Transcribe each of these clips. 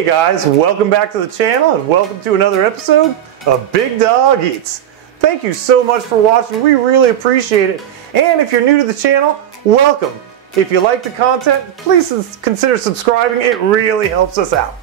Hey guys, welcome back to the channel and welcome to another episode of Big Dog Eats. Thank you so much for watching, we really appreciate it. And if you're new to the channel, welcome. If you like the content, please consider subscribing, it really helps us out.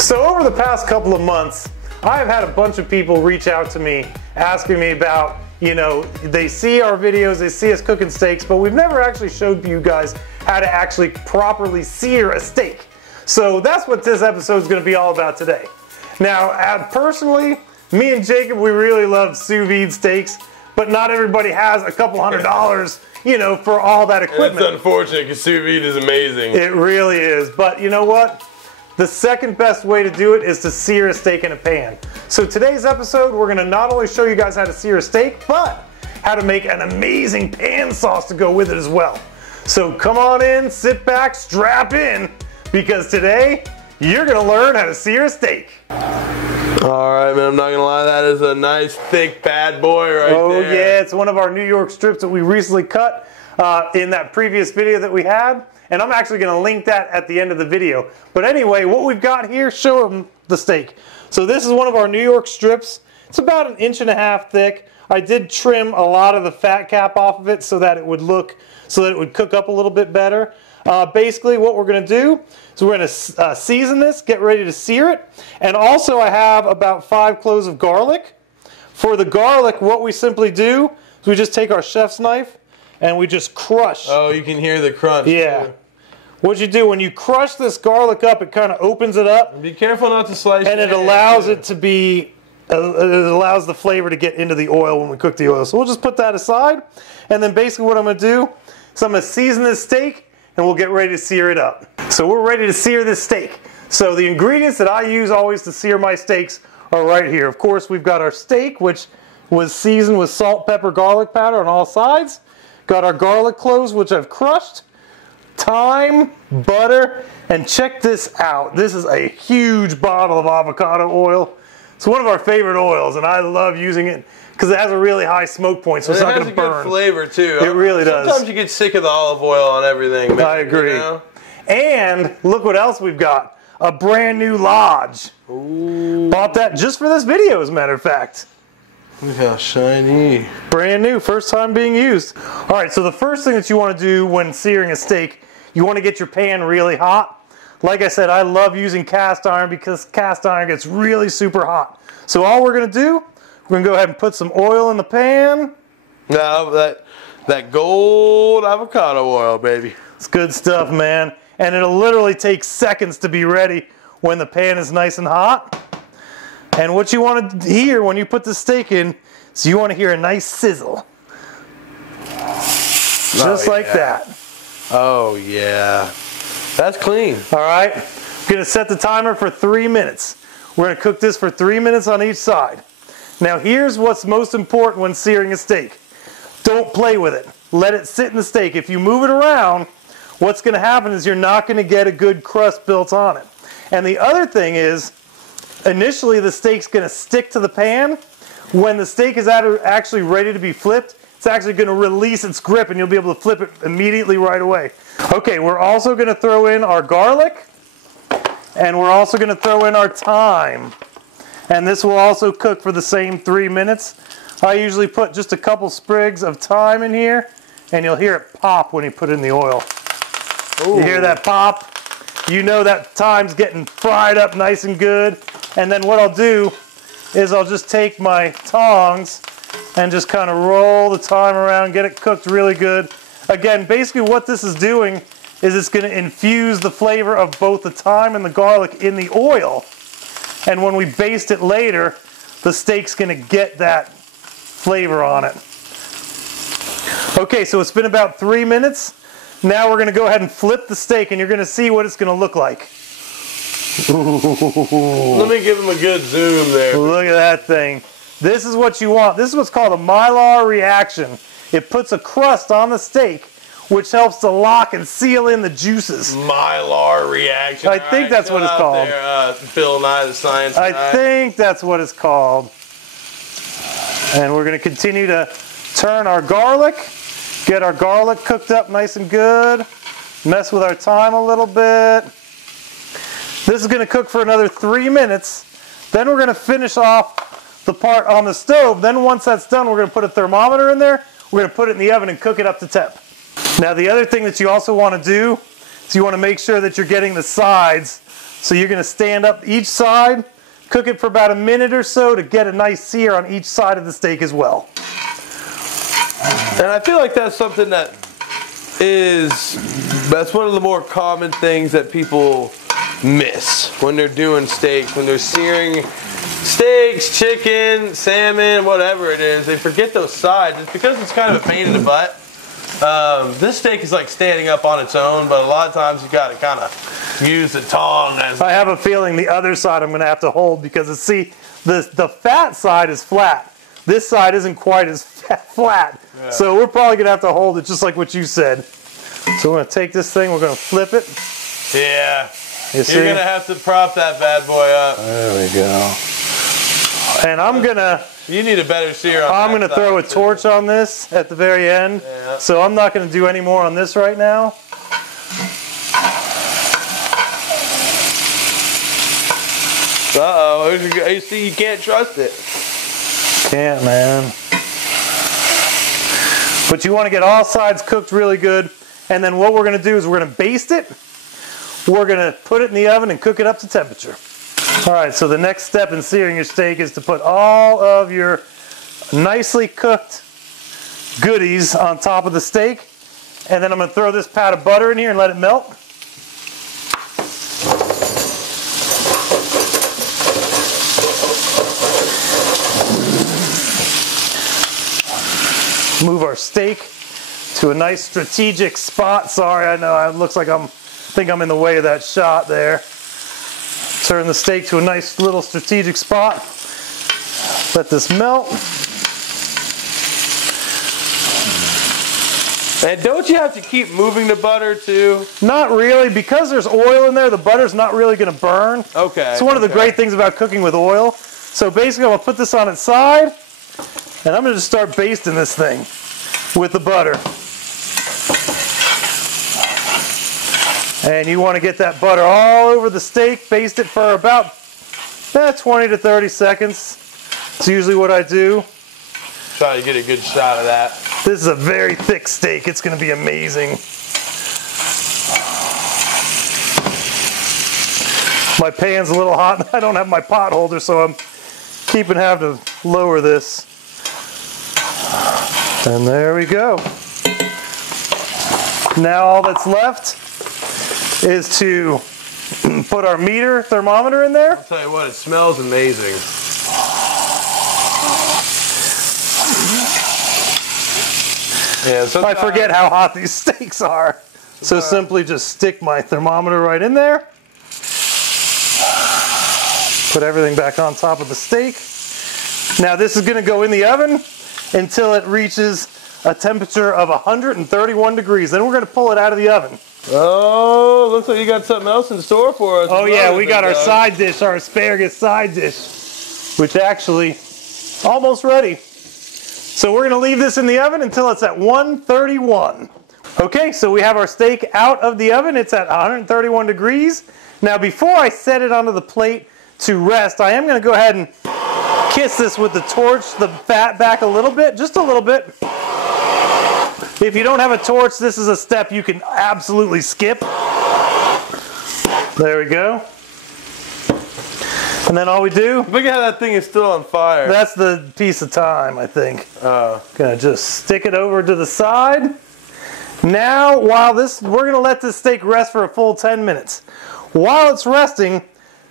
So over the past couple of months, I've had a bunch of people reach out to me asking me about, they see our videos, they see us cooking steaks, but we've never actually showed you guys how to actually properly sear a steak. So that's what this episode is going to be all about today. Now, personally, me and Jacob, we really love sous vide steaks, but not everybody has a couple $100, for all that equipment. It's unfortunate because sous vide is amazing. It really is, but you know what? The second best way to do it is to sear a steak in a pan. So today's episode, we're going to not only show you guys how to sear a steak, but how to make an amazing pan sauce to go with it as well. So come on in, sit back, strap in, because today, you're going to learn how to sear a steak. Alright, man, I'm not going to lie, that is a nice thick bad boy right there. Oh yeah, it's one of our New York strips that we recently cut in that previous video that we had. And I'm actually going to link that at the end of the video. But anyway, what we've got here, show them the steak. So this is one of our New York strips. It's about 1.5 inches thick. I did trim a lot of the fat cap off of it so that it would cook up a little bit better. Basically what we're going to do is we're going to season this, get ready to sear it. And also I have about 5 cloves of garlic. For the garlic, what we simply do is we just take our chef's knife and we just crush. Oh, you can hear the crunch. Yeah. Too. What you do when you crush this garlic up, it kind of opens it up. Be careful not to slice and it allows it to be, it allows the flavor to get into the oil when we cook the oil. So we'll just put that aside. And then basically what I'm going to do is I'm going to season this steak and we'll get ready to sear it up. So we're ready to sear this steak. So the ingredients that I use always to sear my steaks are right here. Of course, we've got our steak, which was seasoned with salt, pepper, garlic powder on all sides. Got our garlic cloves, which I've crushed. Thyme, butter, and check this out. This is a huge bottle of avocado oil. It's one of our favorite oils, and I love using it because it has a really high smoke point, so it's not going to burn. It has a good flavor too. It really does. Sometimes you get sick of the olive oil on everything. Man, I agree. And look what else we've got. A brand new Lodge. Ooh. Bought that just for this video, as a matter of fact. Look how shiny. Brand new, first time being used. All right, so the first thing that you want to do when searing a steak, you want to get your pan really hot. Like I said, I love using cast iron because cast iron gets really super hot. So all we're going to do, we're going to go ahead and put some oil in the pan. Now that gold avocado oil, baby. It's good stuff, man. And it'll literally take seconds to be ready when the pan is nice and hot. And what you want to hear when you put the steak in is you want to hear a nice sizzle. Just like that. Oh yeah. That's clean. All right. I'm going to set the timer for 3 minutes. We're going to cook this for 3 minutes on each side. Now here's what's most important when searing a steak. Don't play with it. Let it sit in the steak. If you move it around, what's going to happen is you're not going to get a good crust built on it. And the other thing is, initially the steak's going to stick to the pan. When the steak is actually ready to be flipped, it's actually going to release its grip and you'll be able to flip it immediately right away. Okay, we're also going to throw in our garlic and we're also going to throw in our thyme. And this will also cook for the same 3 minutes. I usually put just a couple sprigs of thyme in here and you'll hear it pop when you put it in the oil. Ooh. You hear that pop? You know that thyme's getting fried up nice and good. And then what I'll do is I'll just take my tongs and just kind of roll the thyme around, get it cooked really good. Again, basically what this is doing is it's going to infuse the flavor of both the thyme and the garlic in the oil. And when we baste it later, the steak's going to get that flavor on it. Okay, so it's been about 3 minutes. Now we're going to go ahead and flip the steak and you're going to see what it's going to look like. Ooh. Let me give him a good zoom there. Look at that thing. This is what you want. This is what's called a Maillard reaction. It puts a crust on the steak, which helps to lock and seal in the juices. Maillard reaction. I think that's what it's called. There, Bill Nye the Science Guy. I think that's what it's called. And we're going to continue to turn our garlic, get our garlic cooked up nice and good, mess with our thyme a little bit. This is going to cook for another 3 minutes. Then we're going to finish off the part on the stove. Then once that's done, we're going to put a thermometer in there. We're going to put it in the oven and cook it up to temp. Now the other thing that you also want to do is you want to make sure that you're getting the sides. So you're going to stand up each side, cook it for about a minute or so to get a nice sear on each side of the steak as well. And I feel like that's something that's one of the more common things that people miss when they're doing steaks, when they're searing steaks, chicken, salmon, whatever it is. They forget those sides. It's because it's kind of a pain in the butt. This steak is like standing up on its own, but a lot of times you got to kind of use the tong. I have a feeling the other side I'm going to have to hold because see, the fat side is flat. This side isn't quite as flat. Yeah. So we're probably going to have to hold it just like what you said. So we're going to take this thing, we're going to flip it. Yeah. You're going to have to prop that bad boy up. There we go. And I'm going to... You need a better sear on I'm going to throw a torch on this at the very end. Yeah. So I'm not going to do any more on this right now. Uh-oh. You see, you can't trust it. Can't, man. But you want to get all sides cooked really good. And then what we're going to do is we're going to baste it. We're going to put it in the oven and cook it up to temperature. All right, so the next step in searing your steak is to put all of your nicely cooked goodies on top of the steak. And then I'm going to throw this pat of butter in here and let it melt. Move our steak to a nice strategic spot. Sorry, I know it looks like I think I'm in the way of that shot there. Turn the steak to a nice little strategic spot. Let this melt. And don't you have to keep moving the butter too? Not really, because there's oil in there, the butter's not really going to burn. Okay. It's one of the great things about cooking with oil. So basically I'm going to put this on its side, and I'm going to just start basting this thing with the butter. And you want to get that butter all over the steak, baste it for about 20 to 30 seconds. It's usually what I do. Try to get a good shot of that. This is a very thick steak. It's going to be amazing. My pan's a little hot. I don't have my pot holder, so I'm having to lower this. And there we go. Now all that's left is to put our meter thermometer in there. I'll tell you what, it smells amazing. Yeah, I forget how hot these steaks are. So simply just stick my thermometer right in there. Put everything back on top of the steak. Now this is going to go in the oven until it reaches a temperature of 131 degrees. Then we're going to pull it out of the oven. Oh, looks like you got something else in store for us. Oh yeah, we got our side dish, our asparagus side dish, which actually almost ready. So we're going to leave this in the oven until it's at 131. Okay, so we have our steak out of the oven. It's at 131 degrees. Now before I set it onto the plate to rest, I am going to go ahead and kiss this with the torch, the fat back a little bit, just a little bit. If you don't have a torch, this is a step you can absolutely skip. There we go. And then all we do... Look at how that thing is still on fire. That's the piece of time, I think. Gonna just stick it over to the side. Now, we're gonna let this steak rest for a full 10 minutes. While it's resting,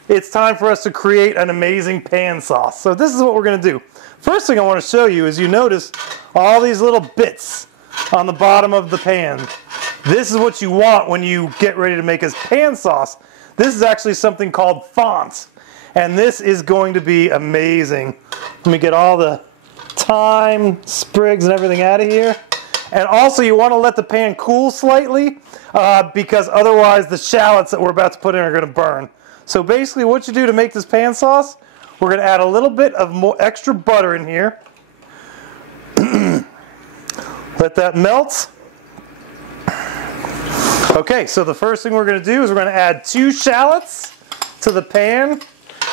it's time for us to create an amazing pan sauce. So this is what we're gonna do. First thing I want to show you is you notice all these little bits on the bottom of the pan. This is what you want when you get ready to make a pan sauce. This is actually something called font. And this is going to be amazing. Let me get all the thyme, sprigs, and everything out of here. And also you want to let the pan cool slightly because otherwise the shallots that we're about to put in are going to burn. So basically what you do to make this pan sauce, we're going to add a little bit of more extra butter in here. Let that melt. Okay, so the first thing we're going to do is we're going to add 2 shallots to the pan.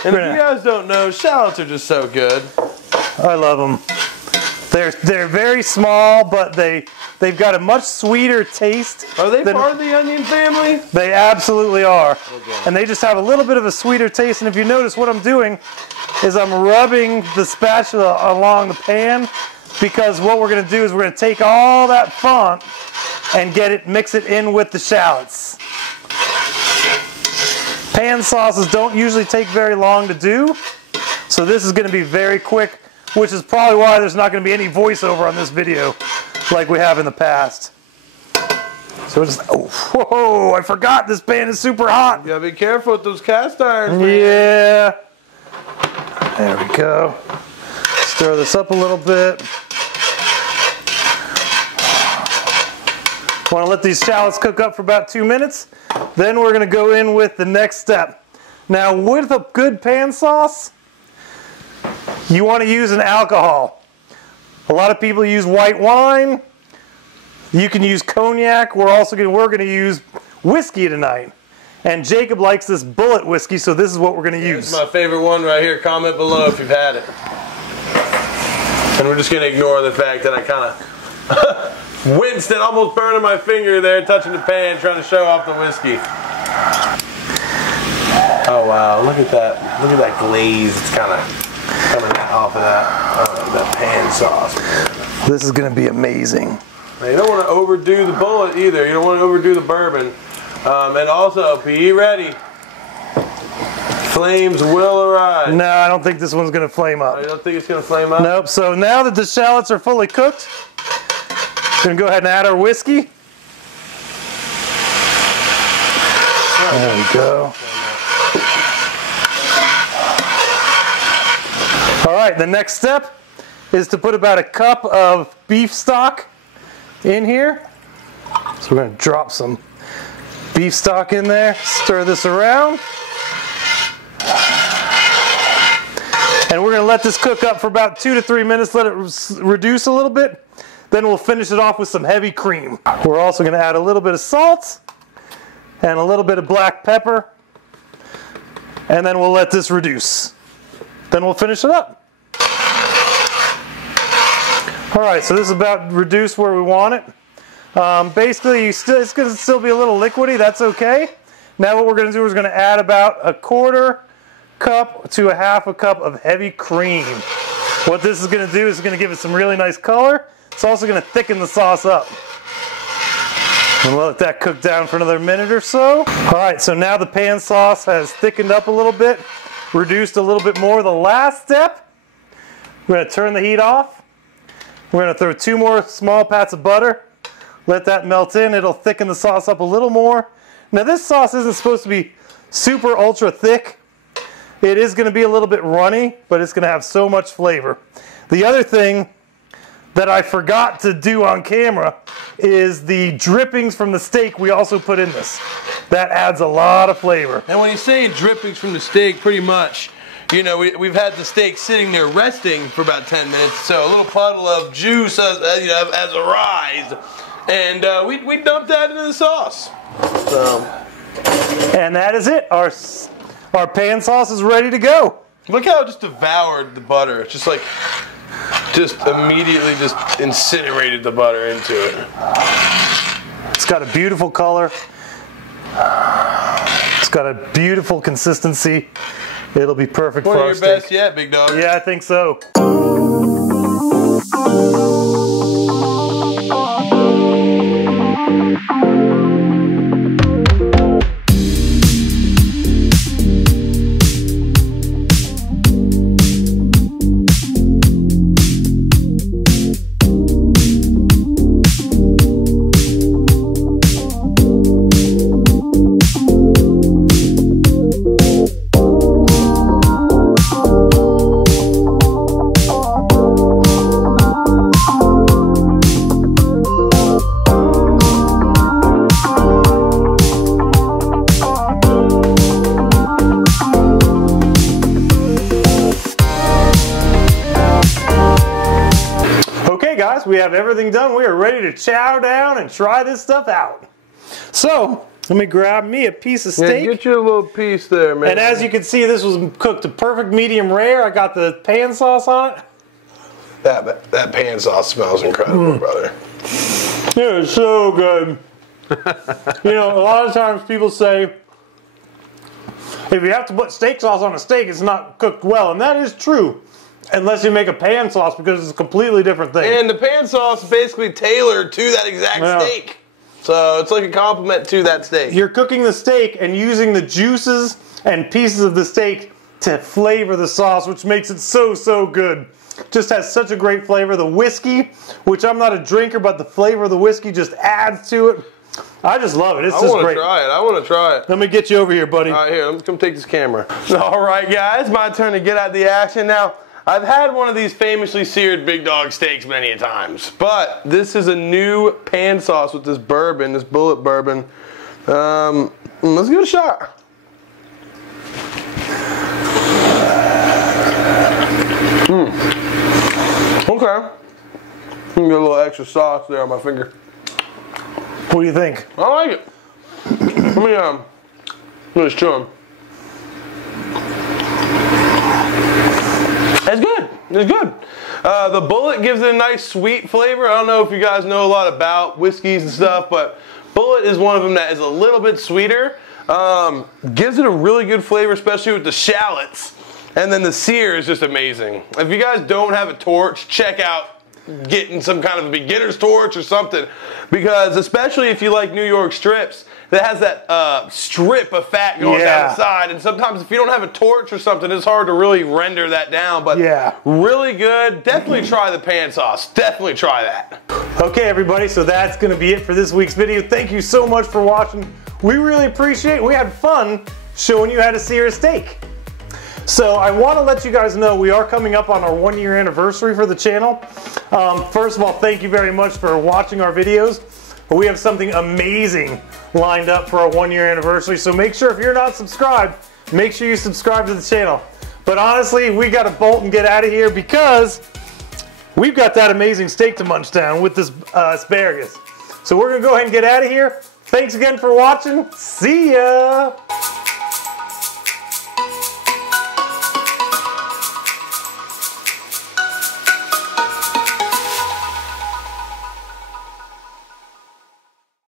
And if you guys don't know, shallots are just so good. I love them. They're very small, but they've got a much sweeter taste. Are they part of the onion family? They absolutely are. Okay. And they just have a little bit of a sweeter taste. And if you notice, what I'm doing is I'm rubbing the spatula along the pan, because what we're going to do is we're going to take all that font and mix it in with the shallots. Pan sauces don't usually take very long to do, so this is going to be very quick, which is probably why there's not going to be any voiceover on this video like we have in the past. So just, oh, whoa, I forgot this pan is super hot. You gotta be careful with those cast irons, man. Yeah. There we go. Stir this up a little bit. Want to let these shallots cook up for about 2 minutes. Then we're going to go in with the next step. Now, with a good pan sauce, you want to use an alcohol. A lot of people use white wine. You can use cognac. We're going to use whiskey tonight. And Jacob likes this bullet whiskey, so this is what we're going to use. This is my favorite one right here. Comment below if you've had it. And we're just going to ignore the fact that I kind of winced and almost burning my finger there, touching the pan, trying to show off the whiskey. Oh wow, look at that. Look at that glaze. It's kind of coming off of that pan sauce. This is going to be amazing. Now, you don't want to overdo the bullet either. You don't want to overdo the bourbon. And also, be ready. Flames will arise. No, I don't think this one's going to flame up. I don't think it's going to flame up? Nope. So now that the shallots are fully cooked, we're going to go ahead and add our whiskey. There we go. All right, the next step is to put about a cup of beef stock in here. So we're going to drop some beef stock in there, stir this around. And we're going to let this cook up for about 2 to 3 minutes, let it reduce a little bit. Then we'll finish it off with some heavy cream. We're also going to add a little bit of salt and a little bit of black pepper. And then we'll let this reduce. Then we'll finish it up. All right, so this is about reduced where we want it. Basically, it's going to still be a little liquidy. That's okay. Now what we're going to do is we're going to add about a 1/4 cup to a 1/2 cup of heavy cream. What this is going to do is it's going to give it some really nice color. It's also going to thicken the sauce up. And we'll let that cook down for another minute or so. All right, so now the pan sauce has thickened up a little bit, reduced a little bit more. The last step, we're going to turn the heat off. We're going to throw 2 more small pats of butter. Let that melt in. It'll thicken the sauce up a little more. Now this sauce isn't supposed to be super ultra thick. It is going to be a little bit runny, but it's going to have so much flavor. The other thing that I forgot to do on camera is the drippings from the steak we also put in this. That adds a lot of flavor. And when you say drippings from the steak, pretty much, you know, we've had the steak sitting there resting for about 10 minutes, so a little puddle of juice has a rise, and we dumped that into the sauce. So. And that is it. Our pan sauce is ready to go. Look how it just devoured the butter. It's just like, just immediately just incinerated the butter into it. It's got a beautiful color. It's got a beautiful consistency. It'll be perfect for our steak. One of your best yet, big dog. Yeah, I think so. We have everything done. We are ready to chow down and try this stuff out. So, Let me grab me a piece of steak. Yeah, get you a little piece there, man. And as you can see, this was cooked to perfect medium rare. I got the pan sauce on it. That pan sauce smells incredible, brother. It is so good. You know, a lot of times people say, if you have to put steak sauce on a steak, it's not cooked well. And that is true. Unless you make a pan sauce, because it's a completely different thing. And the pan sauce is basically tailored to that exact steak. So it's like a compliment to that steak. You're cooking the steak and using the juices and pieces of the steak to flavor the sauce, which makes it so, so good. Just has such a great flavor. The whiskey, which I'm not a drinker, but the flavor of the whiskey just adds to it. I just love it. It's just great. I want to try it. Let me get you over here, buddy. All right, here, let me come take this camera. All right, guys, my turn to get out the action now. I've had one of these famously seared big dog steaks many a times, but this is a new pan sauce with this bourbon, this bullet bourbon. Let's give it a shot. Okay. Get a little extra sauce there on my finger. What do you think? I like it. Let me just chew them. It's good. It's good. The bullet gives it a nice sweet flavor. I don't know if you guys know a lot about whiskeys and stuff, but bullet is one of them that is a little bit sweeter. Gives it a really good flavor, especially with the shallots. And then the SEAR is just amazing. If you guys don't have a torch, check out getting some kind of a beginner's torch or something. Because especially if you like New York strips, that has that strip of fat going down the side, and sometimes if you don't have a torch or something, it's hard to really render that down, but really good. Definitely try the pan sauce. Definitely try that. Okay, everybody, so that's going to be it for this week's video. Thank you so much for watching. We really appreciate it. We had fun showing you how to sear a steak. So I want to let you guys know we are coming up on our 1-year anniversary for the channel. First of all, thank you very much for watching our videos. We have something amazing lined up for our 1-year anniversary, so make sure if you're not subscribed, make sure you subscribe to the channel. But honestly, we got to bolt and get out of here because we've got that amazing steak to munch down with this asparagus. So we're going to go ahead and get out of here. Thanks again for watching. See ya!